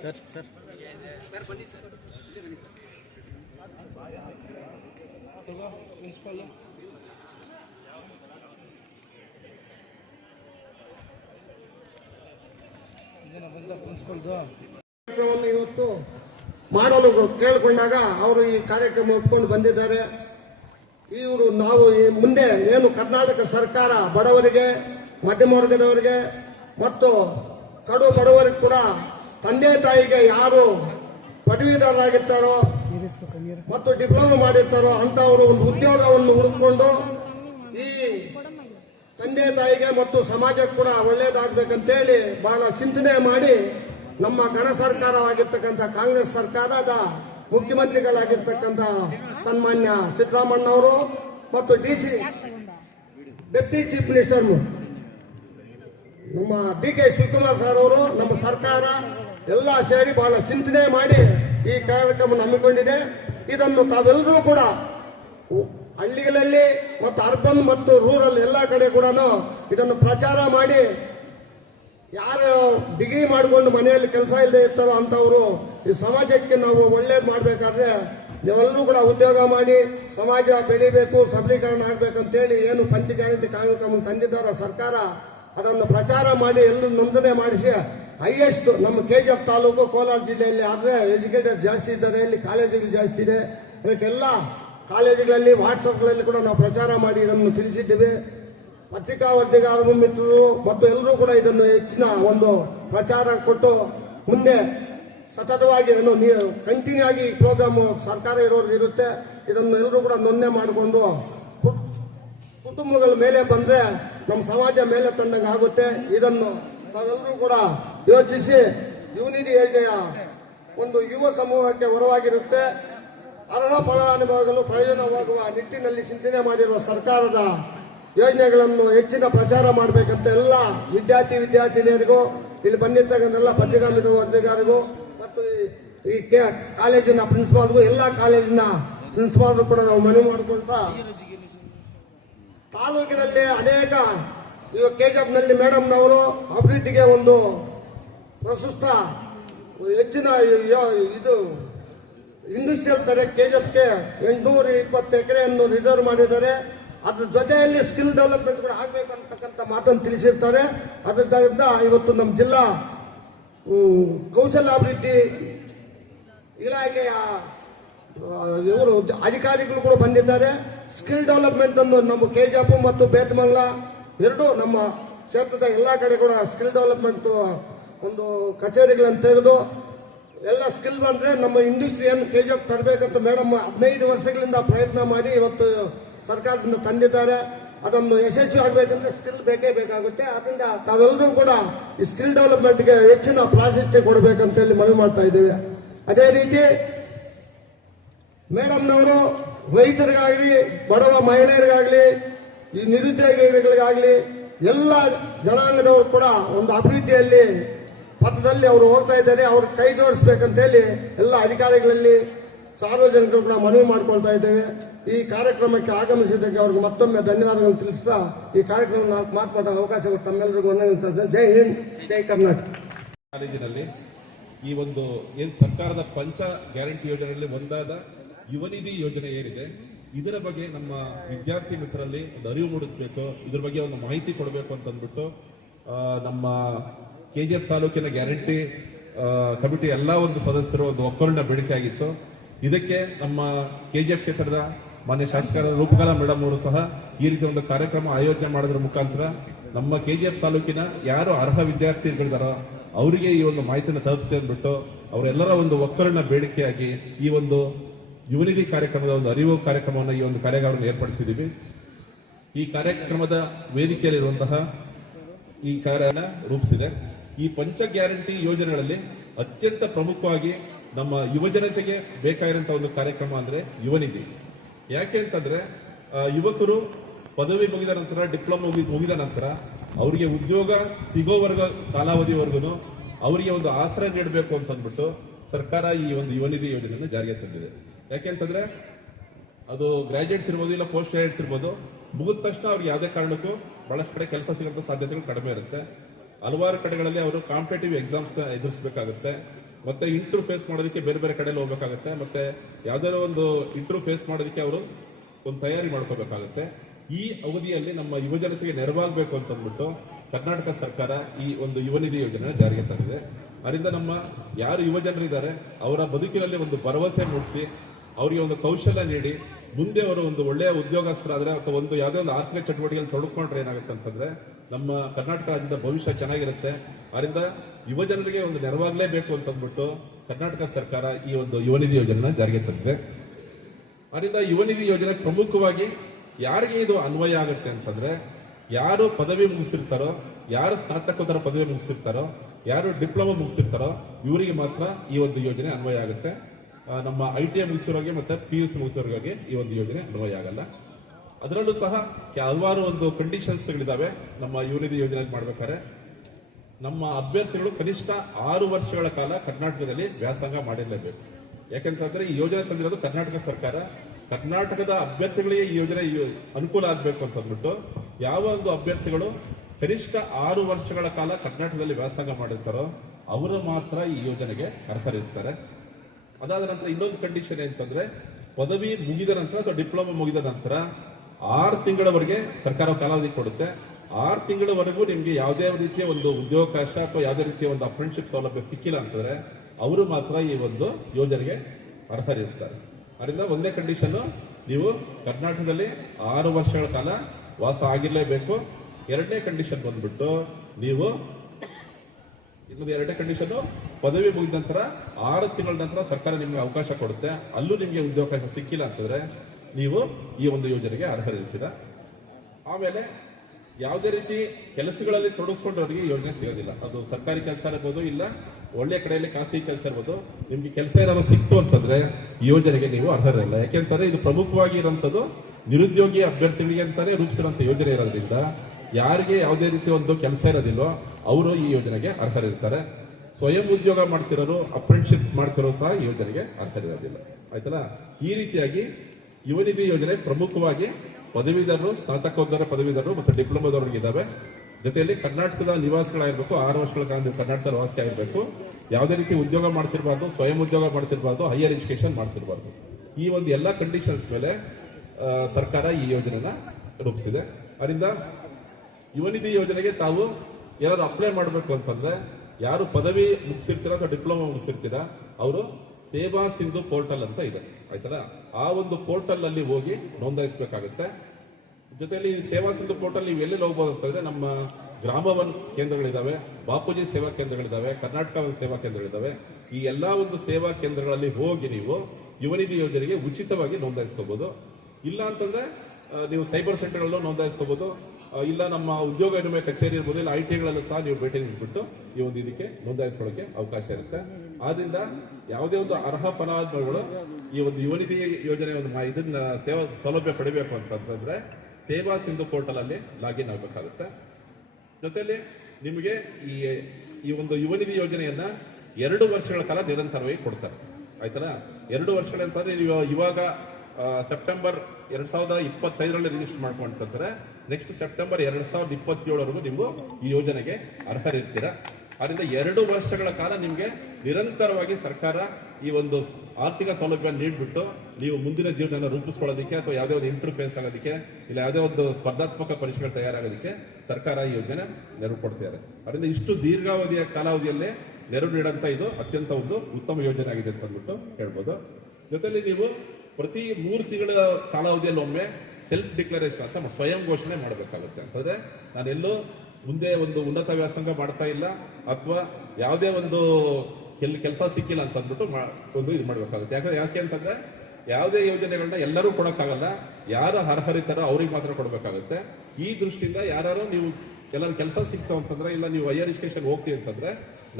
Sir sir. ಕಾರ್ಯಕ್ರಮವನ್ನು ಇವತ್ತು ಮಾಡಲು ಕೇಳಿಕೊಂಡಾಗ ಅವರು ಈ ಕಾರ್ಯಕ್ರಮ ಒಪ್ಕೊಂಡು ಬಂದಿದ್ದಾರೆ. ಇವರು ನಾವು ಈ ಮುಂದೆ ಏನು ಕರ್ನಾಟಕ ಸರ್ಕಾರ ಬಡವರಿಗೆ, ಮಧ್ಯಮ ವರ್ಗದವರಿಗೆ ಮತ್ತು ಕಡು ಬಡವರಿಗೆ ಕೂಡ ತಂದೆ ತಾಯಿಗೆ ಯಾರು ಪದವೀಧರರಾಗಿರ್ತಾರೋ ಮತ್ತು ಡಿಪ್ಲೊಮಾ ಮಾಡಿರ್ತಾರೋ ಅಂತವರು ಒಂದು ಉದ್ಯೋಗವನ್ನು ಹುಡುಕೊಂಡು ಈ ತಂದೆ ತಾಯಿಗೆ ಮತ್ತು ಸಮಾಜಕ್ಕೆ ಕೂಡ ಒಳ್ಳೇದಾಗಬೇಕಂತೇಳಿ ಬಹಳ ಚಿಂತನೆ ಮಾಡಿ ನಮ್ಮ ಗಣ ಸರ್ಕಾರವಾಗಿರ್ತಕ್ಕಂಥ ಕಾಂಗ್ರೆಸ್ ಸರ್ಕಾರದ ಮುಖ್ಯಮಂತ್ರಿಗಳಾಗಿರ್ತಕ್ಕಂಥ ಸನ್ಮಾನ್ಯ ಸಿದ್ದರಾಮಣ್ಣವರು ಮತ್ತು D C deputy chief minister ನಮ್ಮ ಡಿ ಕೆ ಶಿವಕುಮಾರ್ ಸರ್ ಅವರು ನಮ್ಮ ಸರ್ಕಾರ ಎಲ್ಲ ಸೇರಿ ಬಹಳ ಚಿಂತನೆ ಮಾಡಿ ಈ ಕಾರ್ಯಕ್ರಮ ಹಮ್ಮಿಕೊಂಡಿದೆ. ಇದನ್ನು ತಾವೆಲ್ಲರೂ ಕೂಡ ಹಳ್ಳಿಗಳಲ್ಲಿ ಮತ್ತು ಅರ್ಬನ್ ಮತ್ತು ರೂರಲ್ ಎಲ್ಲ ಕಡೆ ಕೂಡ ಇದನ್ನು ಪ್ರಚಾರ ಮಾಡಿ ಯಾರು ಡಿಗ್ರಿ ಮಾಡಿಕೊಂಡು ಮನೆಯಲ್ಲಿ ಕೆಲಸ ಇಲ್ಲದೆ ಇರ್ತಾರೋ ಅಂತವರು ಈ ಸಮಾಜಕ್ಕೆ ನಾವು ಒಳ್ಳೇದು ಮಾಡಬೇಕಾದ್ರೆ ನೀವೆಲ್ಲರೂ ಕೂಡ ಉದ್ಯೋಗ ಮಾಡಿ ಸಮಾಜ ಬೆಳಿಬೇಕು, ಸಬಲೀಕರಣ ಆಗಬೇಕಂತೇಳಿ ಏನು ಪಂಚ ಗ್ಯಾರಂಟಿ ಕಾರ್ಯಕ್ರಮ ತಂದಿದ್ದಾರೋ ಸರ್ಕಾರ, ಅದನ್ನು ಪ್ರಚಾರ ಮಾಡಿ ಎಲ್ಲರೂ ನೋಂದಣಿ ಮಾಡಿಸಿ ಹೈಯೆಸ್ಟ್ ನಮ್ಮ K G F taluk Kolar ಜಿಲ್ಲೆಯಲ್ಲಿ ಆದರೆ ಎಜುಕೇಟೆಡ್ ಜಾಸ್ತಿ ಇದ್ದಾರೆ, ಇಲ್ಲಿ ಕಾಲೇಜುಗಳು ಜಾಸ್ತಿ ಇದೆ. ಇದಕ್ಕೆಲ್ಲ ಕಾಲೇಜುಗಳಲ್ಲಿ ವಾಟ್ಸಪ್ಗಳಲ್ಲಿ ಕೂಡ ನಾವು ಪ್ರಚಾರ ಮಾಡಿ ಇದನ್ನು ತಿಳಿಸಿದ್ದೇವೆ. ಪತ್ರಿಕಾ ವರದಿಗಾರರು ಮಿತ್ರರು ಮತ್ತು ಎಲ್ಲರೂ ಕೂಡ ಇದನ್ನು ಹೆಚ್ಚಿನ ಒಂದು ಪ್ರಚಾರ ಕೊಟ್ಟು ಮುಂದೆ ಸತತವಾಗಿ ಏನು ಕಂಟಿನ್ಯೂ ಆಗಿ ಈ ಪ್ರೋಗ್ರಾಮ್ ಸರ್ಕಾರ ಇರೋದು ಇರುತ್ತೆ. ಇದನ್ನು ಎಲ್ಲರೂ ಕೂಡ ನೋಂದಣಿ ಮಾಡಿಕೊಂಡು ಕುಟುಂಬಗಳ ಮೇಲೆ ಬಂದ್ರೆ ನಮ್ಮ ಸಮಾಜ ಮೇಲೆ ತಂದಂಗೆ ಆಗುತ್ತೆ. ಇದನ್ನು ತಾವೆಲ್ಲರೂ ಕೂಡ ಯೋಚಿಸಿ, ಯುವನಿಧಿ ಯೋಜನೆಯ ಒಂದು ಯುವ ಸಮೂಹಕ್ಕೆ ಹೊರವಾಗಿರುತ್ತೆ ಅರ್ಹ ಫಲಾನುಭವಿಗಳು ಪ್ರಯೋಜನವಾಗುವ ನಿಟ್ಟಿನಲ್ಲಿ ಚಿಂತನೆ ಮಾಡಿರುವ ಸರ್ಕಾರದ ಯೋಜನೆಗಳನ್ನು ಹೆಚ್ಚಿನ ಪ್ರಚಾರ ಮಾಡಬೇಕಂತ ಎಲ್ಲ ವಿದ್ಯಾರ್ಥಿ ವಿದ್ಯಾರ್ಥಿನಿಯರಿಗೂ, ಇಲ್ಲಿ ಬಂದಿರ್ತಕ್ಕಂಥ ಎಲ್ಲ ಪತ್ರಿಕಾ ವರದಿಗಾರಿಗೂ ಮತ್ತು ಈ- ಕೆ- ಕಾಲೇಜಿನ ಪ್ರಿನ್ಸಿಪಾಲ್ಗೂ, ಎಲ್ಲ ಕಾಲೇಜಿನ ಪ್ರಿನ್ಸಿಪಾಲ್ ಕೂಡ ನಾವು ಮನವಿ ಮಾಡ್ಕೊಳ್ತಾ ತಾಲೂಕಿನಲ್ಲಿ ಅನೇಕ ಇವಾಗ ಕೆಜಿಎಫ್ನಲ್ಲಿ ಮೇಡಮ್ನವರು ಅಭಿವೃದ್ಧಿಗೆ ಒಂದು ಪ್ರಸ್ತುತ ಹೆಚ್ಚಿನ ಇದು ಇಂಡಸ್ಟ್ರಿಯಲ್ ತರ ಕೆಜಿಎಫ್ಗೆ ಎಂಟುನೂರ ಇಪ್ಪತ್ತು ಎಕರೆಯನ್ನು ರಿಸರ್ವ್ ಮಾಡಿದ್ದಾರೆ. ಅದ್ರ ಜೊತೆಯಲ್ಲಿ ಸ್ಕಿಲ್ ಡೆವಲಪ್ಮೆಂಟ್ ಕೂಡ ಆಗ್ಬೇಕಂತಕ್ಕಂಥ ಮಾತನ್ನು ತಿಳಿಸಿರ್ತಾರೆ. ಅದರಿಂದ ಇವತ್ತು ನಮ್ಮ ಜಿಲ್ಲಾ ಕೌಶಲ್ಯಾಭಿವೃದ್ಧಿ ಇಲಾಖೆಯ ಇವರು ಅಧಿಕಾರಿಗಳು ಕೂಡ ಬಂದಿದ್ದಾರೆ. ಸ್ಕಿಲ್ ಡೆವಲಪ್ಮೆಂಟ್ ಅನ್ನು ನಮ್ಮ ಕೆಜಿಎಫ್ ಮತ್ತು ಬೇತಮಂಗ್ಲ ಎರಡು ನಮ್ಮ ಕ್ಷೇತ್ರದ ಎಲ್ಲ ಕಡೆ ಕೂಡ ಸ್ಕಿಲ್ ಡೆವಲಪ್ಮೆಂಟ್ ಒಂದು ಕಚೇರಿಗಳನ್ನು ತೆಗೆದು ಎಲ್ಲ ಸ್ಕಿಲ್ ಬಂದ್ರೆ ನಮ್ಮ ಇಂಡಸ್ಟ್ರಿಯನ್ನು ಕೆ ಜಿ ಎಫ್ ತರಬೇಕಂತ ಮೇಡಮ್ ಹದಿನೈದು ವರ್ಷಗಳಿಂದ ಪ್ರಯತ್ನ ಮಾಡಿ ಇವತ್ತು ಸರ್ಕಾರದಿಂದ ತಂದಿದ್ದಾರೆ. ಅದೊಂದು ಯಶಸ್ವಿ ಆಗಬೇಕಂದ್ರೆ ಸ್ಕಿಲ್ ಬೇಕೇ ಬೇಕಾಗುತ್ತೆ. ಅದರಿಂದ ತಾವೆಲ್ಲರೂ ಕೂಡ ಈ ಸ್ಕಿಲ್ ಡೆವಲಪ್ಮೆಂಟ್ಗೆ ಹೆಚ್ಚಿನ ಪ್ರಾಶಸ್ತ್ಯ ಕೊಡಬೇಕಂತೇಳಿ ಮನವಿ ಮಾಡ್ತಾ ಇದ್ದೇವೆ. ಅದೇ ರೀತಿ ಮೇಡಮ್ನವರು ರೈತರಿಗಾಗಲಿ, ಬಡವ ಮಹಿಳೆಯರಿಗಾಗಲಿ, ಈ ನಿರುದ್ಯೋಗಿಗಳಿಗಾಗಲಿ, ಎಲ್ಲ ಜನಾಂಗದವರು ಕೂಡ ಒಂದು ಅಭಿವೃದ್ಧಿಯಲ್ಲಿ ಪಥದಲ್ಲಿ ಅವರು ಹೋಗ್ತಾ ಇದ್ದಾರೆ. ಅವ್ರ ಕೈ ಜೋಡಿಸ್ಬೇಕಂತೇಳಿ ಎಲ್ಲ ಅಧಿಕಾರಿಗಳಲ್ಲಿ ಸಾರ್ವಜನಿಕರು ಕೂಡ ಮನವಿ ಮಾಡ್ಕೊಳ್ತಾ ಇದ್ದೇವೆ. ಈ ಕಾರ್ಯಕ್ರಮಕ್ಕೆ ಆಗಮಿಸಿದ್ದಕ್ಕೆ ಅವ್ರಿಗೆ ಮತ್ತೊಮ್ಮೆ ಧನ್ಯವಾದಗಳನ್ನು ತಿಳಿಸ್ತಾ ಈ ಕಾರ್ಯಕ್ರಮ ಮಾತನಾಡಲು ಅವಕಾಶ ತಮ್ಮೆಲ್ಲರಿಗೂ ವಂದನೆ ಜೈ ಹಿಂದ್, ಜೈ ಕರ್ನಾಟಕ. ಕಾಲೇಜಿನಲ್ಲಿ ಈ ಒಂದು ಏನ್ ಸರ್ಕಾರದ ಪಂಚ ಗ್ಯಾರಂಟಿ ಯೋಜನೆಯಲ್ಲಿ ಒಂದಾದ ಯುವನಿಧಿ ಯೋಜನೆ ಏನಿದೆ, ಇದರ ಬಗ್ಗೆ ನಮ್ಮ ವಿದ್ಯಾರ್ಥಿ ಮಿತ್ರರಲ್ಲಿ ಒಂದು ಅರಿವು ಮೂಡಿಸಬೇಕು, ಇದ್ರ ಬಗ್ಗೆ ಒಂದು ಮಾಹಿತಿ ಕೊಡಬೇಕು ಅಂತ ಅಂದ್ಬಿಟ್ಟು ನಮ್ಮ ಕೆ ಜಿ ಎಫ್ ತಾಲೂಕಿನ ಗ್ಯಾರಂಟಿ ಕಮಿಟಿ ಎಲ್ಲ ಒಂದು ಸದಸ್ಯರು ಒಂದು ಒಕ್ಕೊಂಡ ಬೇಡಿಕೆ ಆಗಿತ್ತು. ಇದಕ್ಕೆ ನಮ್ಮ ಕೆ ಜಿ ಎಫ್ ಕ್ಷೇತ್ರದ ಮಾನ್ಯ ಶಾಸಕರ ರೂಪಕಲಾ ಮೇಡಮ್ ಅವರು ಸಹ ಈ ರೀತಿ ಒಂದು ಕಾರ್ಯಕ್ರಮ ಆಯೋಜನೆ ಮಾಡೋದ್ರ ಮುಖಾಂತರ ನಮ್ಮ ಕೆ ಜಿ ಎಫ್ ತಾಲೂಕಿನ ಯಾರು ಅರ್ಹ ವಿದ್ಯಾರ್ಥಿಗಳಿದಾರೋ ಅವರಿಗೆ ಈ ಒಂದು ಮಾಹಿತಿಯನ್ನು ತಲುಪಿಸಿ ಅಂದ್ಬಿಟ್ಟು ಅವರೆಲ್ಲರ ಒಂದು ಒಕ್ಕಲಿನ ಬೇಡಿಕೆಯಾಗಿ ಈ ಒಂದು ಯುವನಿಧಿ ಕಾರ್ಯಕ್ರಮದ ಒಂದು ಅರಿವು ಕಾರ್ಯಕ್ರಮವನ್ನು ಈ ಒಂದು ಕಾರ್ಯಾಗಾರವನ್ನು ಏರ್ಪಡಿಸಿದ್ದೀವಿ. ಈ ಕಾರ್ಯಕ್ರಮದ ವೇದಿಕೆಯಲ್ಲಿರುವಂತಹ ಈ ಕಾರ್ಯ ರೂಪಿಸಿದೆ. ಈ ಪಂಚ ಗ್ಯಾರಂಟಿ ಯೋಜನೆಗಳಲ್ಲಿ ಅತ್ಯಂತ ಪ್ರಮುಖವಾಗಿ ನಮ್ಮ ಯುವ ಜನತೆಗೆ ಬೇಕಾಗಿರುವಂತಹ ಒಂದು ಕಾರ್ಯಕ್ರಮ ಅಂದರೆ ಯುವನಿಧಿ. ಯಾಕೆ ಅಂತಂದರೆ ಯುವಕರು ಪದವಿ ಮುಗಿದ ನಂತರ, ಡಿಪ್ಲೊಮಾ ಮುಗಿ, ಮುಗಿದ ನಂತರ ಅವರಿಗೆ ಉದ್ಯೋಗ ಸಿಗೋವರೆಗ ಕಾಲಾವಧಿವರೆಗೂ ಅವರಿಗೆ ಒಂದು ಆಸರೆ ನೀಡಬೇಕು ಅಂತಂದ್ಬಿಟ್ಟು ಸರ್ಕಾರ ಈ ಒಂದು ಯುವನಿಧಿ ಯೋಜನೆಯನ್ನು ಜಾರಿಗೆ ತಂದಿದೆ. ಯಾಕೆಂತಂದ್ರೆ ಅದು ಗ್ರಾಜುಯೇಟ್ಸ್ ಇರ್ಬೋದು ಇಲ್ಲ ಪೋಸ್ಟ್ ಗ್ರಾಜುಯೇಟ್ಸ್ ಇರ್ಬೋದು, ಮುಗಿದ ತಕ್ಷಣ ಅವ್ರಿಗೆ ಯಾವುದೇ ಕಾರಣಕ್ಕೂ ಬಹಳಷ್ಟು ಕಡೆ ಕೆಲಸ ಸಿಗುವಂತ ಸಾಧ್ಯತೆಗಳು ಕಡಿಮೆ ಇರುತ್ತೆ. ಹಲವಾರು ಕಡೆಗಳಲ್ಲಿ ಅವರು ಕಾಂಪಿಟೇಟಿವ್ ಎಕ್ಸಾಮ್ಸ್ ಎದುರಿಸಬೇಕಾಗುತ್ತೆ. ಮತ್ತೆ ಇಂಟ್ರೂ ಫೇಸ್ ಮಾಡೋದಕ್ಕೆ ಬೇರೆ ಬೇರೆ ಕಡೆಯಲ್ಲಿ ಹೋಗ್ಬೇಕಾಗುತ್ತೆ. ಮತ್ತೆ ಯಾವ್ದಾದ್ರು ಒಂದು ಇಂಟ್ರೂ ಫೇಸ್ ಮಾಡೋದಕ್ಕೆ ಅವರು ಒಂದು ತಯಾರಿ ಮಾಡ್ಕೋಬೇಕಾಗುತ್ತೆ. ಈ ಅವಧಿಯಲ್ಲಿ ನಮ್ಮ ಯುವಜನತೆಗೆ ನೆರವಾಗಬೇಕು ಅಂತ ಅಂದ್ಬಿಟ್ಟು ಕರ್ನಾಟಕ ಸರ್ಕಾರ ಈ ಒಂದು ಯುವ ನಿಧಿ ಯೋಜನೆ ಜಾರಿಗೆ ತಂದಿದೆ. ಅದರಿಂದ ನಮ್ಮ ಯಾರು ಯುವಜನರಿದ್ದಾರೆ ಅವರ ಬದುಕಿನಲ್ಲಿ ಒಂದು ಭರವಸೆ ಮೂಡಿಸಿ, ಅವರಿಗೆ ಒಂದು ಕೌಶಲ್ಯ ನೀಡಿ, ಮುಂದೆ ಅವರು ಒಂದು ಒಳ್ಳೆಯ ಉದ್ಯೋಗಸ್ಥರಾದರೆ ಅಥವಾ ಒಂದು ಯಾವುದೇ ಒಂದು ಆರ್ಥಿಕ ಚಟುವಟಿಕೆಯಲ್ಲಿ ತೊಡಕೊಂಡ್ರೆ ಏನಾಗುತ್ತೆ ಅಂತಂದ್ರೆ ನಮ್ಮ ಕರ್ನಾಟಕ ರಾಜ್ಯದ ಭವಿಷ್ಯ ಚೆನ್ನಾಗಿರುತ್ತೆ. ಅದರಿಂದ ಯುವ ಜನರಿಗೆ ಒಂದು ನೆರವಾಗಲೇಬೇಕು ಅಂತಂದ್ಬಿಟ್ಟು ಕರ್ನಾಟಕ ಸರ್ಕಾರ ಈ ಒಂದು ಯುವನಿಧಿ ಯೋಜನೆನ ಜಾರಿಗೆ ತಂದಿದೆ. ಅದರಿಂದ ಯುವನಿಧಿ ಯೋಜನೆ ಪ್ರಮುಖವಾಗಿ ಯಾರಿಗೆ ಇದು ಅನ್ವಯ ಆಗುತ್ತೆ ಅಂತಂದ್ರೆ, ಯಾರು ಪದವಿ ಮುಗಿಸಿರ್ತಾರೋ, ಯಾರು ಸ್ನಾತಕೋತ್ತರ ಪದವಿ ಮುಗಿಸಿರ್ತಾರೋ, ಯಾರು ಡಿಪ್ಲೊಮಾ ಮುಗಿಸಿರ್ತಾರೋ, ಇವರಿಗೆ ಮಾತ್ರ ಈ ಒಂದು ಯೋಜನೆ ಅನ್ವಯ ಆಗುತ್ತೆ. ನಮ್ಮ ಐ ಟಿ ಐ ಮುಗಿಸಿರೋರಿಗೆ ಮತ್ತೆ ಪಿ ಯು ಸಿ ಮುಗಿಸಿರೋರಿಗೆ ಈ ಒಂದು ಯೋಜನೆ ಅನ್ವಯ ಆಗಲ್ಲ. ಅದರಲ್ಲೂ ಸಹ ಹಲವಾರು ಒಂದು ಕಂಡೀಷನ್ಸ್ಗಳಿದ್ದಾವೆ ನಮ್ಮ ಯುವನಿಧಿ ಯೋಜನೆ ಮಾಡ್ಬೇಕಾದ್ರೆ ನಮ್ಮ ಅಭ್ಯರ್ಥಿಗಳು ಕನಿಷ್ಠ ಆರು ವರ್ಷಗಳ ಕಾಲ ಕರ್ನಾಟಕದಲ್ಲಿ ವ್ಯಾಸಂಗ ಮಾಡಿರಲೇಬೇಕು. ಯಾಕಂತಂದ್ರೆ ಈ ಯೋಜನೆ ತಂದಿರೋದು ಕರ್ನಾಟಕ ಸರ್ಕಾರ. ಕರ್ನಾಟಕದ ಅಭ್ಯರ್ಥಿಗಳಿಗೆ ಈ ಯೋಜನೆ ಅನುಕೂಲ ಆಗಬೇಕು ಅಂತ ಅಂದ್ಬಿಟ್ಟು ಯಾವ ಒಂದು ಅಭ್ಯರ್ಥಿಗಳು ಕನಿಷ್ಠ ಆರು ವರ್ಷಗಳ ಕಾಲ ಕರ್ನಾಟಕದಲ್ಲಿ ವ್ಯಾಸಂಗ ಮಾಡಿರ್ತಾರೋ ಅವರು ಮಾತ್ರ ಈ ಯೋಜನೆಗೆ ಅರ್ಹರಿರ್ತಾರೆ. ಅದಾದ ನಂತರ ಇನ್ನೊಂದು ಕಂಡೀಷನ್ ಏನಂತಂದ್ರೆ ಪದವಿ ಮುಗಿದ ನಂತರ ಅಥವಾ ಡಿಪ್ಲೊಮಾ ಮುಗಿದ ನಂತರ ಆರು ತಿಂಗಳವರೆಗೆ ಸರ್ಕಾರ ಕಾಲಾವಧಿ ಕೊಡುತ್ತೆ. ಆರು ತಿಂಗಳವರೆಗೂ ನಿಮಗೆ ಯಾವುದೇ ರೀತಿಯ ಒಂದು ಉದ್ಯೋಗಾವಕಾಶ ಅಥವಾ ಯಾವುದೇ ರೀತಿಯ ಒಂದು ಅಪ್ರೆಂಟಿಶಿಪ್ ಸೌಲಭ್ಯ ಸಿಕ್ಕಿಲ್ಲ ಅಂತಂದ್ರೆ ಅವರು ಮಾತ್ರ ಈ ಒಂದು ಯೋಜನೆಗೆ ಅರ್ಹರಿರ್ತಾರೆ ಅದರಿಂದ ಒಂದೇ ಕಂಡೀಷನ್ ನೀವು ಕರ್ನಾಟಕದಲ್ಲಿ ಆರು ವರ್ಷಗಳ ಕಾಲ ವಾಸ ಆಗಿರಲೇಬೇಕು. ಎರಡನೇ ಕಂಡೀಷನ್ ಬಂದ್ಬಿಟ್ಟು ನೀವು ಇನ್ನೊಂದು ಎರಡನೇ ಕಂಡೀಷನ್ ಪದವಿ ಮುಗಿದ ನಂತರ ಆರು ತಿಂಗಳ ನಂತರ ಸರ್ಕಾರ ನಿಮಗೆ ಅವಕಾಶ ಕೊಡುತ್ತೆ. ಅಲ್ಲೂ ನಿಮಗೆ ಉದ್ಯೋಗಾವಕಾಶ ಸಿಕ್ಕಿಲ್ಲ ಅಂತಂದ್ರೆ ನೀವು ಈ ಒಂದು ಯೋಜನೆಗೆ ಅರ್ಹರಿರ್ತೀರ ಆಮೇಲೆ ಯಾವುದೇ ರೀತಿ ಕೆಲಸಗಳಲ್ಲಿ ತೊಡಗಿಸ್ಕೊಂಡವರಿಗೆ ಯೋಜನೆ ಸಿಗೋದಿಲ್ಲ. ಅದು ಸರ್ಕಾರಿ ಕೆಲಸ ಇರ್ಬೋದು ಇಲ್ಲ, ಒಳ್ಳೆ ಕಡೆಯಲ್ಲಿ ಖಾಸಗಿ ಕೆಲಸ ಇರ್ಬೋದು. ನಿಮ್ಗೆ ಕೆಲಸ ಏನಾದ್ರು ಸಿಕ್ತು ಅಂತಂದ್ರೆ ಯೋಜನೆಗೆ ನೀವು ಅರ್ಹರಲ್ಲ. ಯಾಕೆಂತಾರೆ ಇದು ಪ್ರಮುಖವಾಗಿ ಇರೋಂಥದ್ದು ನಿರುದ್ಯೋಗಿ ಅಭ್ಯರ್ಥಿಗಳಿಗೆ ಅಂತಾನೆ ರೂಪಿಸಿರುವಂತ ಯೋಜನೆ ಇರೋದ್ರಿಂದ ಯಾರಿಗೆ ಯಾವುದೇ ರೀತಿ ಒಂದು ಕೆಲಸ ಇರೋದಿಲ್ವೋ ಅವರು ಈ ಯೋಜನೆಗೆ ಅರ್ಹರಿರ್ತಾರೆ. ಸ್ವಯಂ ಉದ್ಯೋಗ ಮಾಡ್ತಿರೋರು ಅಪ್ರೆಂಟಿಶಿಪ್ ಮಾಡ್ತಿರೋ ಸಹ ಯೋಜನೆಗೆ ಅರ್ಹರಿರೋದಿಲ್ಲ. ಆಯ್ತಲ್ಲ? ಈ ರೀತಿಯಾಗಿ ಯುವನಿಧಿ ಯೋಜನೆ ಪ್ರಮುಖವಾಗಿ ಪದವೀಧರರು, ಸ್ನಾತಕೋತ್ತರ ಪದವೀಧರರು ಮತ್ತು ಡಿಪ್ಲೊಮಾದವರಿಗೆ ಇದ್ದಾವೆ. ಜೊತೆಯಲ್ಲಿ ಕರ್ನಾಟಕದ ನಿವಾಸಿಗಳಾಗಿರ್ಬೇಕು, ಆರು ವರ್ಷಗಳ ಕಾಲ ನೀವು ಕರ್ನಾಟಕದ ವಾಸಿ ಆಗಿರಬೇಕು. ಯಾವುದೇ ರೀತಿ ಉದ್ಯೋಗ ಮಾಡ್ತಿರಬಾರ್ದು, ಸ್ವಯಂ ಉದ್ಯೋಗ ಮಾಡ್ತಿರಬಾರ್ದು ಹೈಯರ್ ಎಜುಕೇಶನ್ ಮಾಡ್ತಿರಬಾರ್ದು. ಈ ಒಂದು ಎಲ್ಲ ಕಂಡೀಷನ್ಸ್ ಮೇಲೆ ಸರ್ಕಾರ ಈ ಯೋಜನೆನ ರೂಪಿಸಿದೆ. ಅದರಿಂದ ಯುವನಿಧಿ ಯೋಜನೆಗೆ ತಾವು ಏನಾದ್ರು ಅಪ್ಲೈ ಮಾಡಬೇಕು ಅಂತಂದ್ರೆ, ಯಾರು ಪದವಿ ಮುಗಿಸಿರ್ತೀರ ಅಥವಾ ಡಿಪ್ಲೊಮಾ ಮುಗಿಸಿರ್ತೀರಾ, ಅವರು ಸೇವಾ ಸಿಂಧು ಪೋರ್ಟಲ್ ಅಂತ ಇದೆ. ಆಯ್ತಲ್ಲ? ಆ ಒಂದು ಪೋರ್ಟಲ್ ಅಲ್ಲಿ ಹೋಗಿ ನೋಂದಾಯಿಸಬೇಕಾಗುತ್ತೆ. ಜೊತೆಯಲ್ಲಿ ಸೇವಾ ಸಿಂಧು ಪೋರ್ಟಲ್ ನೀವು ಎಲ್ಲೆಲ್ಲಿ ಹೋಗ್ಬೋದು ಅಂತಂದ್ರೆ ನಮ್ಮ ಗ್ರಾಮವನ್ ಕೇಂದ್ರಗಳಿದ್ದಾವೆ, ಬಾಪೂಜಿ ಸೇವಾ ಕೇಂದ್ರಗಳಿದ್ದಾವೆ, ಕರ್ನಾಟಕ ಸೇವಾ ಕೇಂದ್ರಗಳಿದ್ದಾವೆ. ಈ ಎಲ್ಲಾ ಒಂದು ಸೇವಾ ಕೇಂದ್ರಗಳಲ್ಲಿ ಹೋಗಿ ನೀವು ಯುವನಿಧಿ ಯೋಜನೆಗೆ ಉಚಿತವಾಗಿ ನೋಂದಾಯಿಸ್ಕೋಬಹುದು ಇಲ್ಲ ಅಂತಂದ್ರೆ ನೀವು ಸೈಬರ್ ಸೆಂಟರ್ಗಳಲ್ಲೂ ನೋಂದಾಯಿಸ್ಕೋಬಹುದು ಇಲ್ಲ ನಮ್ಮ ಉದ್ಯೋಗ ವಿನಿಮಯ ಕಚೇರಿ ಇರ್ಬೋದು, ಇಲ್ಲ ಐ ಟಿಗಳಲ್ಲೂ ಸಹ ನೀವು ಭೇಟಿ ನೀಡಿಬಿಟ್ಟು ಈ ಒಂದು ಇದಕ್ಕೆ ನೋಂದಾಯಿಸ್ಕೊಳ್ಳೋಕೆ ಅವಕಾಶ ಇರುತ್ತೆ. ಆದ್ರಿಂದ ಯಾವುದೇ ಒಂದು ಅರ್ಹ ಫಲಾನುಭವಿಗಳು ಈ ಒಂದು ಯುವ ನಿಧಿ ಯೋಜನೆ ಒಂದು ಇದನ್ನ ಸೇವಾ ಸೌಲಭ್ಯ ಪಡಿಬೇಕು ಅಂತಂದ್ರೆ ಸೇವಾ ಸಿಂಧು ಪೋರ್ಟಲ್ ಅಲ್ಲಿ ಲಾಗಿನ್ ಆಗಬೇಕಾಗುತ್ತೆ. ಜೊತೆಯಲ್ಲಿ ನಿಮಗೆ ಈ ಈ ಒಂದು ಯುವ ನಿಧಿ ಯೋಜನೆಯನ್ನ ಎರಡು ವರ್ಷಗಳ ಕಾಲ ನಿರಂತರವಾಗಿ ಕೊಡ್ತಾರೆ. ಆಯ್ತಲ್ಲ? ಎರಡು ವರ್ಷಗಳ ಅಂತಂದ್ರೆ ನೀವು ಇವಾಗ ಸೆಪ್ಟೆಂಬರ್ ಎರಡ್ ಸಾವಿರದ ಇಪ್ಪತ್ತೈದರಲ್ಲಿ ರಿಜಿಸ್ಟರ್ ಮಾಡ್ಕೊಂತಂದ್ರೆ ನೆಕ್ಸ್ಟ್ ಸೆಪ್ಟೆಂಬರ್ ಎರಡ್ ಸಾವಿರದ ಇಪ್ಪತ್ತೇಳರವರೆಗೂ ನೀವು ಈ ಯೋಜನೆಗೆ ಅರ್ಹರಿರ್ತೀರ. ಅದರಿಂದ ಎರಡು ವರ್ಷಗಳ ಕಾಲ ನಿಮಗೆ ನಿರಂತರವಾಗಿ ಸರ್ಕಾರ ಈ ಒಂದು ಆರ್ಥಿಕ ಸೌಲಭ್ಯ ನೀಡಿಬಿಟ್ಟು ನೀವು ಮುಂದಿನ ಜೀವನ ರೂಪಿಸ್ಕೊಳ್ಳೋದಕ್ಕೆ ಅಥವಾ ಯಾವುದೇ ಒಂದು ಇಂಟರ್ಫೇಸ್ ಫೇಸ್ ಆಗೋದಕ್ಕೆ ಇಲ್ಲ ಯಾವುದೇ ಒಂದು ಸ್ಪರ್ಧಾತ್ಮಕ ಪರೀಕ್ಷೆಗಳು ತಯಾರಾಗೋದಕ್ಕೆ ಸರ್ಕಾರ ಈ ಯೋಜನೆ ನೆರವು ಕೊಡ್ತಿದ್ದಾರೆ. ಅದರಿಂದ ಇಷ್ಟು ದೀರ್ಘಾವಧಿಯ ಕಾಲಾವಧಿಯಲ್ಲಿ ನೆರವು ನೀಡಂತ ಇದು ಅತ್ಯಂತ ಒಂದು ಉತ್ತಮ ಯೋಜನೆ ಆಗಿದೆ ಅಂತ ಅಂದ್ಬಿಟ್ಟು ಹೇಳ್ಬೋದು. ಜೊತೆಯಲ್ಲಿ ನೀವು ಪ್ರತಿ ಮೂರು ತಿಂಗಳ ಕಾಲಾವಧಿಯಲ್ಲಿ ಒಮ್ಮೆ ಸೆಲ್ಫ್ ಡಿಕ್ಲರೇಷನ್ ಅಂತ ಸ್ವಯಂ ಘೋಷಣೆ ಮಾಡಬೇಕಾಗುತ್ತೆ. ಅಂತಂದ್ರೆ ನಾನೆಲ್ಲೂ ಮುಂದೆ ಒಂದು ಉನ್ನತ ವ್ಯಾಸಂಗ ಮಾಡ್ತಾ ಇಲ್ಲ, ಅಥವಾ ಯಾವುದೇ ಒಂದು ಕೆಲ್, ಕೆಲಸ ಸಿಕ್ಕಿಲ್ಲ ಅಂತ ಅಂದ್ಬಿಟ್ಟು ಒಂದು ಇದು ಮಾಡಬೇಕಾಗುತ್ತೆ. ಯಾಕಂದ್ರೆ ಯಾಕೆ ಅಂತಂದ್ರೆ ಯಾವುದೇ ಯೋಜನೆಗಳನ್ನ ಎಲ್ಲರೂ ಕೊಡೋಕ್ಕಾಗಲ್ಲ. ಯಾರು ಅರ್ಹರಿತಾರೋ ಅವ್ರಿಗೆ ಮಾತ್ರ ಕೊಡಬೇಕಾಗುತ್ತೆ. ಈ ದೃಷ್ಟಿಯಿಂದ ಯಾರು ನೀವು ಎಲ್ಲರೂ ಕೆಲಸ ಸಿಗ್ತಾವ ಅಂತಂದ್ರೆ, ಇಲ್ಲ ನೀವು ಹೈಯರ್ ಎಜುಕೇಶನ್ ಹೋಗ್ತೀವಿ ಅಂತಂದ್ರೆ,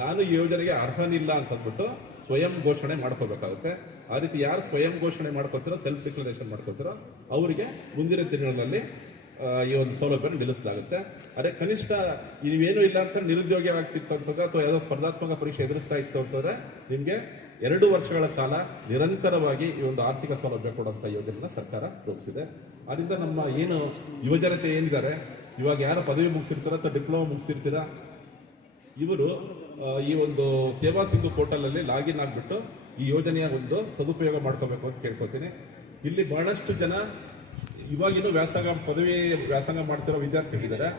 ನಾನು ಈ ಯೋಜನೆಗೆ ಅರ್ಹನಿಲ್ಲ ಅಂತ ಅಂದ್ಬಿಟ್ಟು ಸ್ವಯಂ ಘೋಷಣೆ ಮಾಡ್ಕೋಬೇಕಾಗುತ್ತೆ. ಆ ರೀತಿ ಯಾರು ಸ್ವಯಂ ಘೋಷಣೆ ಮಾಡ್ಕೋತಿರೋ ಸೆಲ್ಫ್ ಡಿಕ್ಲರೇಷನ್ ಮಾಡ್ಕೋತಿರೋ ಅವರಿಗೆ ಮುಂದಿನ ತಿಂಗಳಲ್ಲಿ ಈ ಒಂದು ಸೌಲಭ್ಯ ನಿಲ್ಲಿಸಲಾಗುತ್ತೆ. ಅದೇ ಕನಿಷ್ಠ ನೀವೇನು ಇಲ್ಲ ಅಂತ ನಿರುದ್ಯೋಗಿ ಆಗ್ತಿತ್ತು ಅಂತಂದ್ರೆ ಅಥವಾ ಯಾವುದೋ ಸ್ಪರ್ಧಾತ್ಮಕ ಪರೀಕ್ಷೆ ಎದುರಿಸ್ತಾ ಇತ್ತು ಅಂತಂದ್ರೆ ನಿಮಗೆ ಎರಡು ವರ್ಷಗಳ ಕಾಲ ನಿರಂತರವಾಗಿ ಈ ಒಂದು ಆರ್ಥಿಕ ಸೌಲಭ್ಯ ಕೊಡುವಂತ ಯೋಜನೆಯನ್ನು ಸರ್ಕಾರ ರೂಪಿಸಿದೆ. ಅದರಿಂದ ನಮ್ಮ ಏನು ಯುವಜನತೆ ಏನಿದ್ದಾರೆ, ಇವಾಗ ಯಾರು ಪದವಿ ಮುಗಿಸಿರ್ತಾರ ಅಥವಾ ಡಿಪ್ಲೊಮಾ ಮುಗಿಸಿರ್ತೀರ, ಇವರು ಈ ಒಂದು ಸೇವಾ ಸಿಂಧು ಪೋರ್ಟಲ್ ಅಲ್ಲಿ ಲಾಗಿನ್ ಆಗಿಬಿಟ್ಟು ಈ ಯೋಜನೆಯ ಒಂದು ಸದುಪಯೋಗ ಮಾಡ್ಕೋಬೇಕು ಅಂತ ಕೇಳ್ಕೊತೀನಿ. ಇಲ್ಲಿ ಬಹಳಷ್ಟು ಜನ ಇವಾಗಿನ್ನು ವ್ಯಾಸಂಗ ಪದವಿ ವ್ಯಾಸಂಗ ಮಾಡ್ತಿರೋ ವಿದ್ಯಾರ್ಥಿಗಳಿದ್ದಾರೆ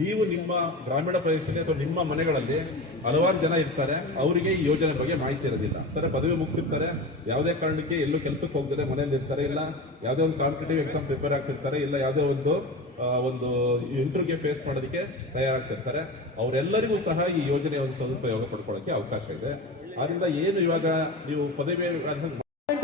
ನೀವು ನಿಮ್ಮ ಗ್ರಾಮೀಣ ಪ್ರದೇಶದಲ್ಲಿ ಅಥವಾ ನಿಮ್ಮ ಮನೆಗಳಲ್ಲಿ ಹಲವಾರು ಜನ ಇರ್ತಾರೆ. ಅವರಿಗೆ ಈ ಯೋಜನೆ ಬಗ್ಗೆ ಮಾಹಿತಿ ಇರೋದಿಲ್ಲ. ತರ ಪದವಿ ಮುಗಿಸಿರ್ತಾರೆ. ಯಾವುದೇ ಕಾರಣಕ್ಕೆ ಎಲ್ಲೂ ಕೆಲಸಕ್ಕೆ ಹೋಗ್ತಾರೆ ಮನೆಯಲ್ಲಿ ಇರ್ತಾರೆ. ಇಲ್ಲ, ಯಾವುದೇ ಒಂದು ಕಾಂಪಿಟೇಟಿವ್ ಎಕ್ಸಾಮ್ ಪ್ರಿಪೇರ್ ಆಗ್ತಿರ್ತಾರೆ. ಇಲ್ಲ, ಯಾವುದೇ ಒಂದು ಒಂದು ಇಂಟರ್ವ್ಯೂಗೆ ಫೇಸ್ ಮಾಡೋದಕ್ಕೆ ತಯಾರಾಗ್ತಿರ್ತಾರೆ. ಅವರೆಲ್ಲರಿಗೂ ಸಹ ಈ ಯೋಜನೆಯ ಒಂದು ಸದುಪಯೋಗ ಪಡ್ಕೊಳ್ಳೋಕ್ಕೆ ಅವಕಾಶ ಇದೆ. ಆದ್ದರಿಂದ ಏನು ಇವಾಗ ನೀವು ಪದವಿ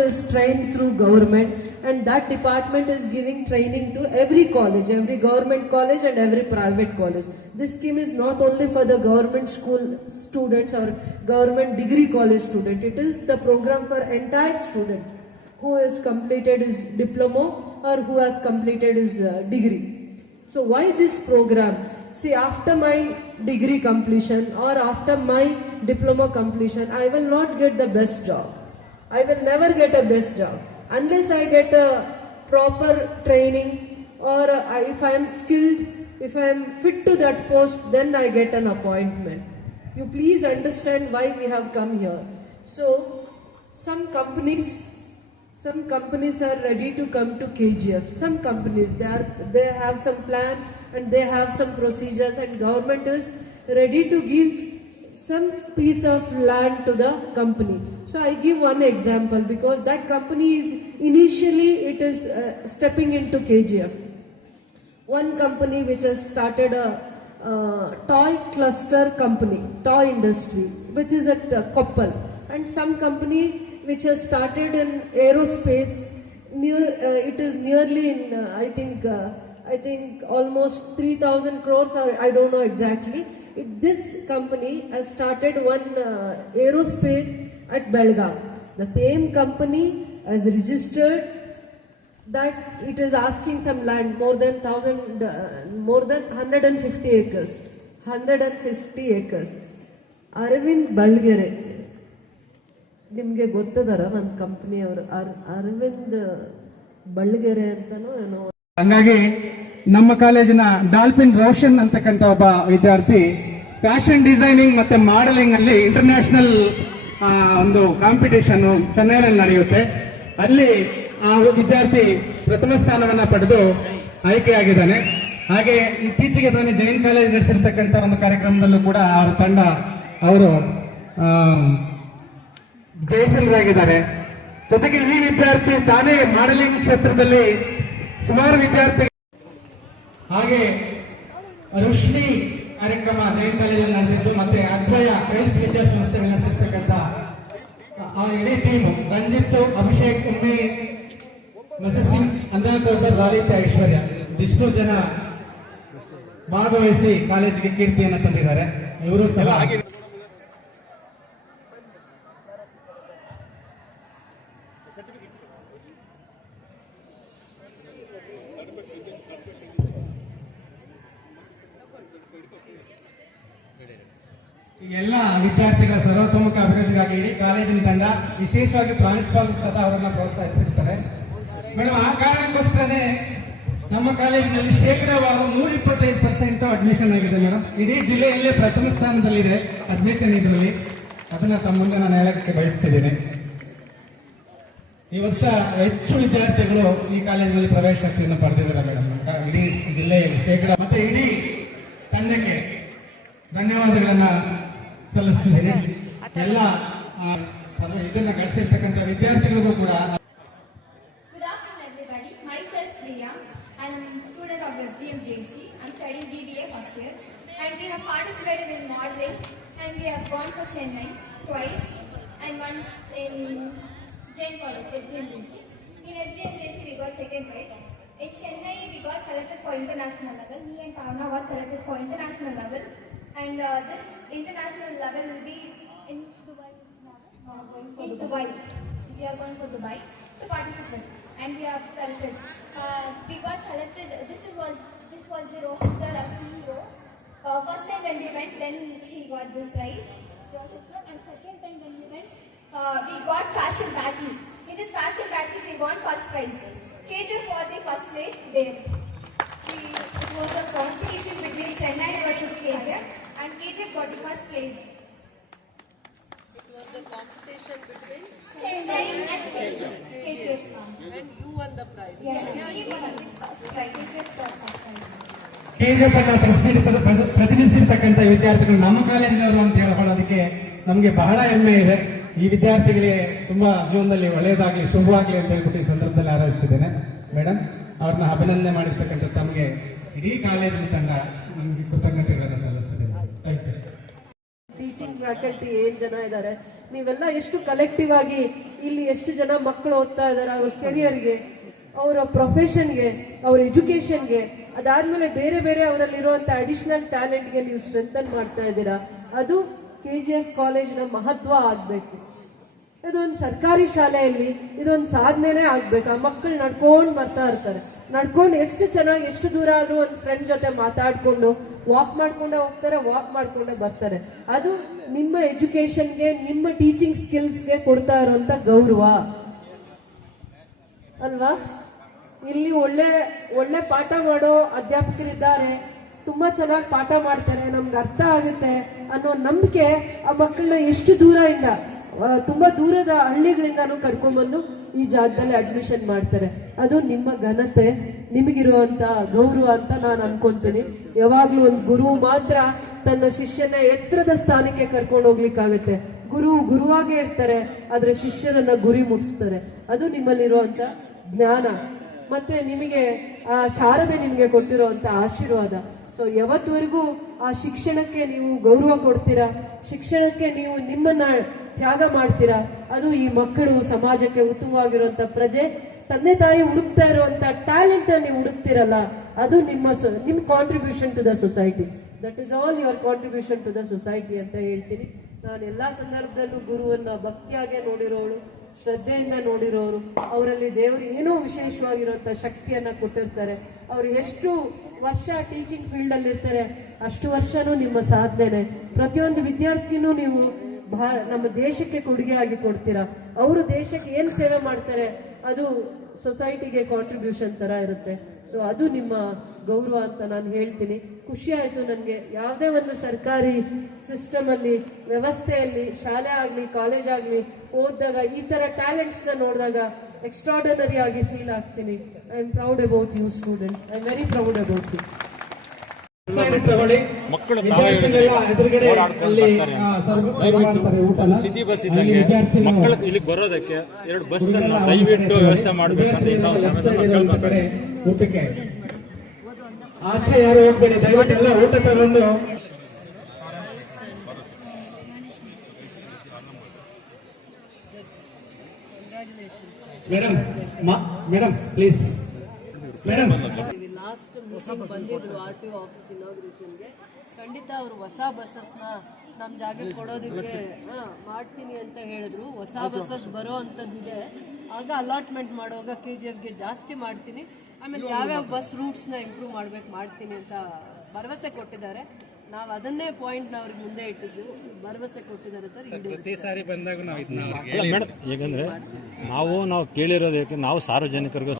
is trained through government and that department is giving training to every college, every government college and every private college. This scheme is not only for the government school students or government degree college student. It is the program for entire student who has completed his diploma or who has completed his uh, degree. So why this program? See, after my degree completion or after my diploma completion, I will not get the best job. I will never get a best job unless I get a proper training or if I am skilled, if I am fit to that post, then I get an appointment. You please understand why we have come here. So, some companies some companies are ready to come to KGF. Some companies they are they have some plan and they have some procedures and government is ready to give some piece of land to the company. So I give one example because that company is initially it is uh, stepping into KGF one company which has started a uh, toy cluster company, toy industry, which is at uh, Koppal, and some company which has started in aerospace. Near, uh, it is nearly in, uh, I think, uh, I think almost 3,000 crores, or I don't know exactly. It, this company has started one uh, aerospace at Belgaum. The same company has registered that it is asking some land more than thousand, uh, more than 150 acres, 150 acres. Arvind ಬಳ್ಗೆರೆ ನಿಮಗೆ ಗೊತ್ತದಾರ ಒಂದು ಅವರು ಅರವಿಂದ್ ಬಳ್ಗೆರೆ ಅಂತನೋ ಏನೋ ಹಂಗಾಗಿ ನಮ್ಮ ಕಾಲೇಜಿನ dolphin Roshan ಅಂತಕ್ಕಂಥ ಒಬ್ಬ ವಿದ್ಯಾರ್ಥಿ ಫ್ಯಾಷನ್ ಡಿಸೈನಿಂಗ್ ಮತ್ತೆ ಮಾಡೆಲಿಂಗ್ ಅಲ್ಲಿ ಇಂಟರ್ನ್ಯಾಷನಲ್ ಒಂದು ಕಾಂಪಿಟೇಷನ್ ಚೆನ್ನೈನಲ್ಲಿ ನಡೆಯುತ್ತೆ. ಅಲ್ಲಿ ಆ ವಿದ್ಯಾರ್ಥಿ ಪ್ರಥಮ ಸ್ಥಾನವನ್ನ ಪಡೆದು ಆಯ್ಕೆಯಾಗಿದ್ದಾನೆ. ಹಾಗೆ ಇತ್ತೀಚೆಗೆ ತಾನೇ ಜೈನ್ ಕಾಲೇಜ್ ನಡೆಸಿರ್ತಕ್ಕಂಥ ಒಂದು ಕಾರ್ಯಕ್ರಮದಲ್ಲೂ ಕೂಡ ಅವರ ತಂಡ ಅವರು ಜಯಶೀಲರಾಗಿದ್ದಾರೆ ಜೊತೆಗೆ ಈ ವಿದ್ಯಾರ್ಥಿ ತಾನೇ ಮಾಡೆಲಿಂಗ್ ಕ್ಷೇತ್ರದಲ್ಲಿ ಸುಮಾರು ವಿದ್ಯಾರ್ಥಿ ಹಾಗೆ ರುಷ್ಣಿ ಕಾರ್ಯಕ್ರಮ ಜೈನ್ ನಡೆದಿದ್ದು ಮತ್ತೆ ಅದ್ವಯ ಕ್ರೈಸ್ಟ್ ವಿದ್ಯಾಸಂಸ್ಥೆಗಳು ನಡೆಸಿರ್ತಕ್ಕಂಥ, ಆ ಇಡೀ ಟೀಮ್ ರಂಜಿತ್ ಅಭಿಷೇಕ್ ಉಮ್ಮೆ ಸಿಂಗ್ ಕೌಸರ್ ಲಾಲಿತ್ಯ, ಐಶ್ವರ್ಯ, ಇದಿಷ್ಟು ಜನ ಭಾಗವಹಿಸಿ ಕಾಲೇಜಿಗೆ ಕೀರ್ತಿಯನ್ನು ತಂದಿದ್ದಾರೆ. ಇವರು ಸಹ ಈ ಎಲ್ಲ ವಿದ್ಯಾರ್ಥಿಗಳ ಸರ್ವತೋಮುಖ ಅಭಿವೃದ್ಧಿಗಾಗಿ ಇಡೀ ಕಾಲೇಜಿನ ತಂಡ ವಿಶೇಷವಾಗಿ ಪ್ರಾಂಶುಪಾಲ ಸದಾ ಅವರನ್ನ ಪ್ರೋತ್ಸಾಹಿಸಿರ್ತಾರೆ ಮೇಡಮ್, ಆ ಕಾರಣಕ್ಕೋಸ್ಕರನೇ ನಮ್ಮ ಕಾಲೇಜಿನಲ್ಲಿ ಶೇಕಡಾವಾರು ನೂರ ಇಪ್ಪತ್ತೈದು ಪರ್ಸೆಂಟ್ ಅಡ್ಮಿಷನ್ ಆಗಿದೆ ಮೇಡಮ್. ಇಡೀ ಜಿಲ್ಲೆಯಲ್ಲೇ ಪ್ರಥಮ ಸ್ಥಾನದಲ್ಲಿದೆ ಅಡ್ಮಿಷನ್ ಇದರಲ್ಲಿ. ಅದನ್ನ ತಮ್ಮ ಮುಂದೆ ನಾನು ಹೇಳಕ್ಕೆ ಬಯಸ್ತಿದ್ದೇನೆ. ಈ ವರ್ಷ ಹೆಚ್ಚು ವಿದ್ಯಾರ್ಥಿಗಳು ಈ ಕಾಲೇಜಿನಲ್ಲಿ ಪ್ರವೇಶ ಪಡೆದಿದ್ದಾರೆ ಮೇಡಮ್. ಇಡೀ ಜಿಲ್ಲೆಯಲ್ಲಿ ಶೇಕಡ ಮತ್ತೆ ಇಡೀ ಧನ್ಯವಾದಗಳನ್ನ ಸಲ್ಲಿಸ್ತಿದ್ದೇನೆ ಎಲ್ಲ ಇದನ್ನ ಗಳಿಸಿರ್ತಕ್ಕಂಥ ವಿದ್ಯಾರ್ಥಿಗಳಿಗೂ ಕೂಡ Good afternoon, everybody. Myself, Priya. I'm a student of FGMJC. I'm studying BBA first year. And we have participated in modeling. And we have gone for Chennai twice. And once in Jain College, FGMJC. In FGMJC, we got second prize. In Chennai, we got selected for international level. Me and Pavna got selected for international level. And uh, this international level will be in Dubai. in Dubai. We are going for Dubai to participate, and we are selected. Uh, we got selected. This is was this was the Roshan sir, our CEO. Uh, first time when we went, then he got this prize, Roshan sir, and second time when we went, uh, we got fashion battle. In this fashion battle, we won first prize. KGF was the first place there. We, it was a competition between Chennai versus KGF, and KJ got the first place. It was the competition between KJ and you won the prize. Yes, you won the first prize. KJ got first prize. KGF ಅನ್ನ ಪ್ರತಿನಿಧಿಸ- ಪ್ರತಿನಿಧಿಸಿರ್ತಕ್ಕಂಥ ವಿದ್ಯಾರ್ಥಿಗಳು ನಮ್ಮ ಕಾಲೇಜಿನವರು ಅಂತ ಹೇಳ್ಕೊಳ್ಳೋದಕ್ಕೆ ನಮಗೆ ಬಹಳ ಹೆಮ್ಮೆ ಇದೆ ಈ ವಿದ್ಯಾರ್ಥಿಗಳಿಗೆ ತುಂಬಾ ಜೀವನದಲ್ಲಿ ಒಳ್ಳೆಯದಾಗ್ಲಿ ಶುಭವಾಗಲಿ ಅಂತ ಹೇಳ್ಬಿಟ್ಟು ಈ ಸಂದರ್ಭದಲ್ಲಿ ಆರೈಸ್ತಿದ್ದೇನೆ ಮೇಡಮ್ ಅವ್ರನ್ನ ಅಭಿನಂದನೆ ಮಾಡಿರ್ತಕ್ಕಂಥ ತಮಗೆ ಇಡೀ ಕಾಲೇಜಿನ ತಂಡ ನಮಗೆ ಕೃತಜ್ಞತೆಗಳನ್ನು ಸಲ್ಲಿಸ್ತಿದ್ದೇನೆ ಥ್ಯಾಂಕ್ ಯು ಟೀಚಿಂಗ್ ಫ್ಯಾಕಲ್ಟಿ ಏನ್ ಜನ ಇದ್ದಾರೆ ನೀವೆಲ್ಲ ಎಷ್ಟು ಕಲೆಕ್ಟಿವ್ ಆಗಿ ಇಲ್ಲಿ ಎಷ್ಟು ಜನ ಮಕ್ಕಳು ಓದ್ತಾ ಇದ್ದಾರೆ ಅವ್ರ ಕೆರಿಯರ್ಗೆ, ಅವರ ಪ್ರೊಫೆಷನ್ಗೆ ಅವ್ರ ಎಜುಕೇಶನ್ಗೆ ಅದಾದ್ಮೇಲೆ ಬೇರೆ ಬೇರೆ ಅವರಲ್ಲಿರುವಂತ ಅಡಿಷನಲ್ ಟ್ಯಾಲೆಂಟ್ಗೆ ನೀವು ಸ್ಟ್ರೆಂಥನ್ ಮಾಡ್ತಾ ಇದ್ದೀರಾ? ಅದು ಕೆ ಜಿ ಎಫ್ ಕಾಲೇಜಿನ ಮಹತ್ವ ಆಗ್ಬೇಕು. ಇದೊಂದು ಸರ್ಕಾರಿ ಶಾಲೆಯಲ್ಲಿ ಇದೊಂದು ಸಾಧನೆನೇ ಆಗ್ಬೇಕು. ಆ ಮಕ್ಕಳು ನಡ್ಕೊಂಡು ಬರ್ತಾ ಇರ್ತಾರೆ. ನಡ್ಕೊಂಡು ಎಷ್ಟು ಚೆನ್ನಾಗಿ, ಎಷ್ಟು ದೂರ ಆದ್ರೂ ಒಂದು ಫ್ರೆಂಡ್ ಜೊತೆ ಮಾತಾಡ್ಕೊಂಡು ವಾಕ್ ಮಾಡ್ಕೊಂಡೆ ಹೋಗ್ತಾರೆ ವಾಕ್ ಮಾಡ್ಕೊಂಡೆ ಬರ್ತಾರೆ. ಅದು ನಿಮ್ಮ ಎಜುಕೇಶನ್ಗೆ ನಿಮ್ಮ ಟೀಚಿಂಗ್ ಸ್ಕಿಲ್ಸ್ಗೆ ಕೊಡ್ತಾ ಇರುವಂತ ಗೌರವ. ಅಲ್ವಾ? ಇಲ್ಲಿ ಒಳ್ಳೆ ಒಳ್ಳೆ ಪಾಠ ಮಾಡೋ ಅಧ್ಯಾಪಕರಿದ್ದಾರೆ. ತುಂಬಾ ಚೆನ್ನಾಗಿ ಪಾಠ ಮಾಡ್ತಾರೆ. ನಮ್ಗೆ ಅರ್ಥ ಆಗುತ್ತೆ ಅನ್ನೋ ನಂಬಿಕೆ ಆ ಮಕ್ಕಳನ್ನ ಎಷ್ಟು ದೂರ ಇಂದ ತುಂಬಾ ದೂರದ ಹಳ್ಳಿಗಳಿಂದಾನು ಕರ್ಕೊಂಡ್ಬಂದು ಈ ಜಾಗದಲ್ಲಿ ಅಡ್ಮಿಷನ್ ಮಾಡ್ತಾರೆ. ಅದು ನಿಮ್ಮ ಘನತೆ, ನಿಮಗಿರುವಂತ ಗೌರವ ಅಂತ ನಾನು ಅನ್ಕೊಂತೀನಿ. ಯಾವಾಗ್ಲೂ ಒಂದು ಗುರು ಮಾತ್ರ ತನ್ನ ಶಿಷ್ಯನ ಎತ್ತರದ ಸ್ಥಾನಕ್ಕೆ ಕರ್ಕೊಂಡು ಹೋಗ್ಲಿಕ್ಕಾಗತ್ತೆ. ಗುರು ಗುರುವಾಗೇ ಇರ್ತಾರೆ, ಆದ್ರೆ ಶಿಷ್ಯನನ್ನ ಗುರಿ ಮುಟ್ಟಿಸ್ತಾರೆ ಅದು ನಿಮ್ಮಲ್ಲಿರುವಂತ ಜ್ಞಾನ. ಮತ್ತೆ ನಿಮಗೆ ಆ ಶಾರದೆ ನಿಮಗೆ ಕೊಟ್ಟಿರುವಂತ ಆಶೀರ್ವಾದ. ಸೊ ಯಾವತ್ವರೆಗೂ ಆ ಶಿಕ್ಷಣಕ್ಕೆ ನೀವು ಗೌರವ ಕೊಡ್ತೀರಾ? ಶಿಕ್ಷಣಕ್ಕೆ ನೀವು ನಿಮ್ಮನ್ನ ತ್ಯಾಗ ಮಾಡ್ತೀರಾ? ಅದು ಈ ಮಕ್ಕಳು ಸಮಾಜಕ್ಕೆ ಉತ್ತಮವಾಗಿರುವಂತ ಪ್ರಜೆ. ತಂದೆ ತಾಯಿ ಹುಡುಕ್ತಾ ಇರುವಂತ ಟ್ಯಾಲೆಂಟ್ ನೀವು ಹುಡುಕ್ತಿರಲ್ಲ, ಅದು ನಿಮ್ಮ ನಿಮ್ಮ contribution to the society that is all your contribution to the society ಅಂತ ಹೇಳ್ತೀನಿ. ನಾನು ಎಲ್ಲಾ ಸಂದರ್ಭದಲ್ಲೂ ಗುರುವನ್ನ ಭಕ್ತಿಯಾಗೆ ನೋಡಿರೋಳು, ಶ್ರದ್ಧೆಯಿಂದ ನೋಡಿರೋರು ಅವರಲ್ಲಿ ದೇವರು ಏನೋ ವಿಶೇಷವಾಗಿರುವಂತ ಶಕ್ತಿಯನ್ನ ಕೊಟ್ಟಿರ್ತಾರೆ. ಅವ್ರು ಎಷ್ಟು ವರ್ಷ ಟೀಚಿಂಗ್ ಫೀಲ್ಡ್ ಅಲ್ಲಿ ಇರ್ತಾರೆ ಅಷ್ಟು ವರ್ಷನೂ ನಿಮ್ಮ ಸಾಧನೆ ಪ್ರತಿಯೊಂದು ವಿದ್ಯಾರ್ಥಿನೂ ನೀವು ಭಾ ನಮ್ಮ ದೇಶಕ್ಕೆ ಕೊಡುಗೆಯಾಗಿ ಕೊಡ್ತೀರಾ? ಅವರು ದೇಶಕ್ಕೆ ಏನು ಸೇವೆ ಮಾಡ್ತಾರೆ? ಅದು ಸೊಸೈಟಿಗೆ ಕಾಂಟ್ರಿಬ್ಯೂಷನ್ ತರ ಇರುತ್ತೆ. ಸೊ ಅದು ನಿಮ್ಮ ಗೌರವ ಅಂತ ನಾನು ಹೇಳ್ತೀನಿ. ಖುಷಿ ಆಯಿತು ನನಗೆ. ಯಾವುದೇ ಒಂದು ಸರ್ಕಾರಿ ಸಿಸ್ಟಮಲ್ಲಿ ವ್ಯವಸ್ಥೆಯಲ್ಲಿ, ಶಾಲೆ ಆಗಲಿ ಕಾಲೇಜ್ ಆಗಲಿ ಓದಿದಾಗ, ಈ ಥರ ಟ್ಯಾಲೆಂಟ್ಸ್ನ ನೋಡಿದಾಗ ಎಕ್ಸ್ಟ್ರಾರ್ಡನರಿ ಆಗಿ ಫೀಲ್ ಆಗ್ತೀನಿ. I am proud about you student I am very proud about you ಮಕ್ಕಳು ಎದುರುಗಡೆ ಊಟನ. ಸಿಟಿ ಬಸ್ ಇದ್ದಂಗೆ ಮಕ್ಕಳು ಇಲ್ಲಿಗೆ ಬರೋದಕ್ಕೆ ಎರಡು ಬಸ್ ಅನ್ನು ದಯವಿಟ್ಟು ವ್ಯವಸ್ಥೆ ಮಾಡಬೇಕಂತ ಊಟಕ್ಕೆ. ಆಚೆ ಯಾರು ಹೋಗ್ಬೇಡಿ ದಯವಿಟ್ಟು ಎಲ್ಲ ಊಟ ತಗೊಂಡು. Madam madam please madam. Last meeting ಬಂದಿದ್ರು ಆರ್ ಟಿ ಆಫೀಸ್ ಇನಾಗ್ರೇಷನ್ಗೆ ಖಂಡಿತ ಅವರು ಹೊಸ ಬಸ್ಸಸ್ನ ನಮ್ಮ ಜಾಗಕ್ಕೆ ಕೊಡೋದಕ್ಕೆ ಹಾ, ಮಾಡ್ತೀನಿ ಅಂತ ಹೇಳಿದ್ರು. ಹೊಸ ಬಸ್ಸಸ್ ಬರೋ ಅಂಥದ್ದಿದೆ ಆಗ ಅಲಾಟ್ಮೆಂಟ್ ಮಾಡುವಾಗ ಕೆ ಜಿ ಎಫ್ಗೆ ಜಾಸ್ತಿ ಮಾಡ್ತೀನಿ. ಆಮೇಲೆ ಯಾವ್ಯಾವ ಬಸ್ ರೂಟ್ಸ್ನ ಇಂಪ್ರೂವ್ ಮಾಡ್ಬೇಕು ಮಾಡ್ತೀನಿ ಅಂತ ಭರವಸೆ ಕೊಟ್ಟಿದ್ದಾರೆ. ನಾವು ಅದನ್ನೇ ಪಾಯಿಂಟ್ನ ಅವ್ರಿಗೆ ಮುಂದೆ ಇಟ್ಟಿದ್ದು ಭರವಸೆ ಕೊಟ್ಟಿದ್ದಾರೆ ಸರ್ ಪ್ರತಿ ಸಾರಿ ಬಂದಾಗ ನಾವು ಹೇಗಂದ್ರೆ ನಾವು ನಾವು ಕೇಳಿರೋದಕ್ಕೆ ನಾವು ಸಾರ್ವಜನಿಕರಿಗೂ